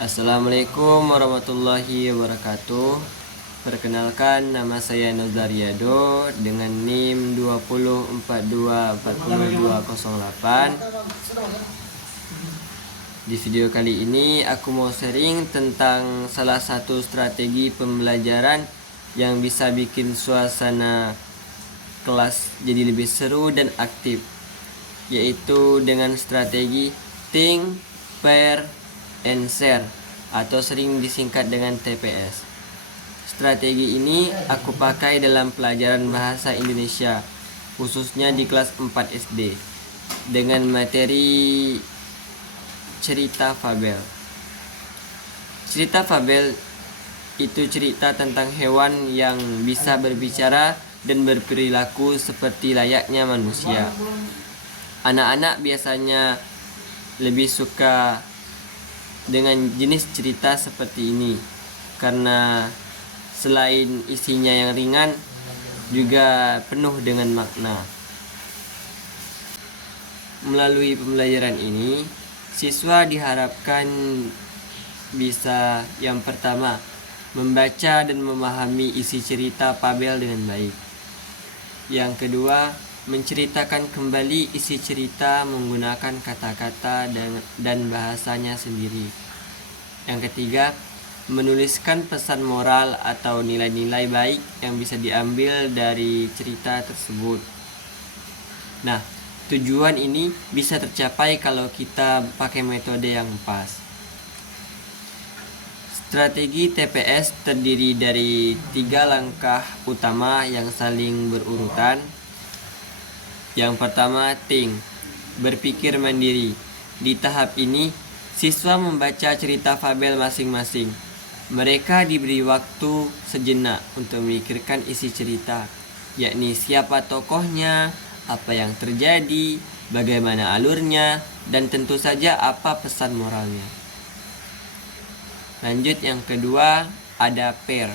Assalamualaikum warahmatullahi wabarakatuh. Perkenalkan, nama saya Nozaryado dengan NIM 20424208. Di video kali ini aku mau sharing tentang salah satu strategi pembelajaran yang bisa bikin suasana kelas jadi lebih seru dan aktif, yaitu dengan strategi think, pair, and share atau sering disingkat dengan TPS. Strategi ini aku pakai dalam pelajaran bahasa Indonesia, khususnya di kelas 4 SD, dengan materi cerita fabel. Cerita fabel itu cerita tentang hewan yang bisa berbicara dan berperilaku seperti layaknya manusia. Anak-anak biasanya lebih suka dengan jenis cerita seperti ini karena selain isinya yang ringan juga penuh dengan makna. Melalui pembelajaran ini, siswa diharapkan bisa yang pertama membaca dan memahami isi cerita fabel dengan baik. Yang kedua, menceritakan kembali isi cerita menggunakan kata-kata dan bahasanya sendiri. Yang ketiga, menuliskan pesan moral atau nilai-nilai baik yang bisa diambil dari cerita tersebut. Nah, tujuan ini bisa tercapai kalau kita pakai metode yang pas. Strategi TPS terdiri dari 3 langkah utama yang saling berurutan. Yang pertama, think, berpikir mandiri. Di tahap ini, siswa membaca cerita fabel masing-masing. Mereka diberi waktu sejenak untuk memikirkan isi cerita, yakni siapa tokohnya, apa yang terjadi, bagaimana alurnya, dan tentu saja apa pesan moralnya. Lanjut, yang kedua, ada pair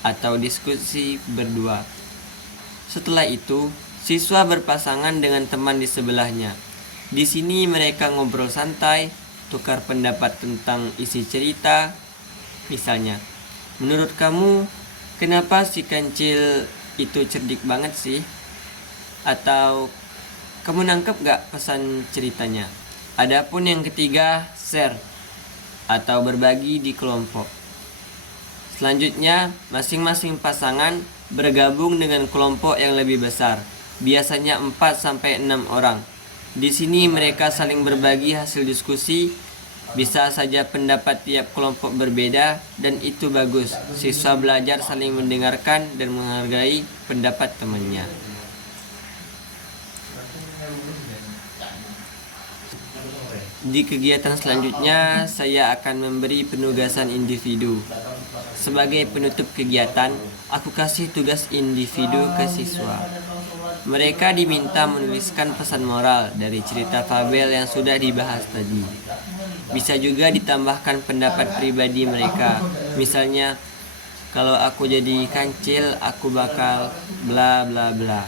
atau diskusi berdua. Setelah itu, siswa berpasangan dengan teman di sebelahnya. Di sini mereka ngobrol santai, tukar pendapat tentang isi cerita. Misalnya, menurut kamu kenapa si kancil itu cerdik banget sih? Atau kamu nangkep gak pesan ceritanya? Adapun yang ketiga, share atau berbagi di kelompok. Selanjutnya, masing-masing pasangan bergabung dengan kelompok yang lebih besar, biasanya 4-6 orang. Di sini mereka saling berbagi hasil diskusi. Bisa saja pendapat tiap kelompok berbeda, dan itu bagus. Siswa belajar saling mendengarkan dan menghargai pendapat temannya. Di kegiatan selanjutnya, saya akan memberi penugasan individu. Sebagai penutup kegiatan, aku kasih tugas individu ke siswa. Mereka diminta menuliskan pesan moral dari cerita fabel yang sudah dibahas tadi. Bisa juga ditambahkan pendapat pribadi mereka. Misalnya, kalau aku jadi kancil, aku bakal bla bla bla.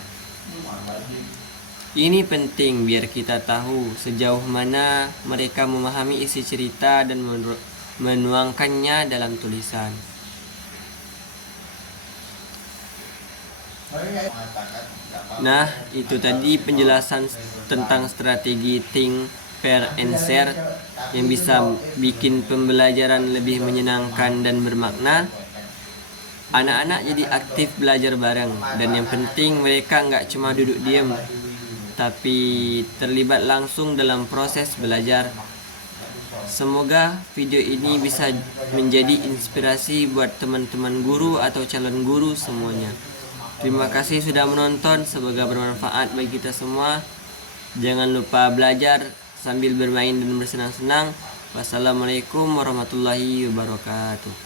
Ini penting biar kita tahu sejauh mana mereka memahami isi cerita dan menuangkannya dalam tulisan. Nah, itu tadi penjelasan tentang strategi think, pair, and share yang bisa bikin pembelajaran lebih menyenangkan dan bermakna. Anak-anak jadi aktif belajar bareng, dan yang penting mereka nggak cuma duduk diam, tapi terlibat langsung dalam proses belajar. Semoga video ini bisa menjadi inspirasi buat teman-teman guru atau calon guru semuanya. Terima kasih sudah menonton, semoga bermanfaat bagi kita semua. Jangan lupa belajar sambil bermain dan bersenang-senang. Wassalamualaikum warahmatullahi wabarakatuh.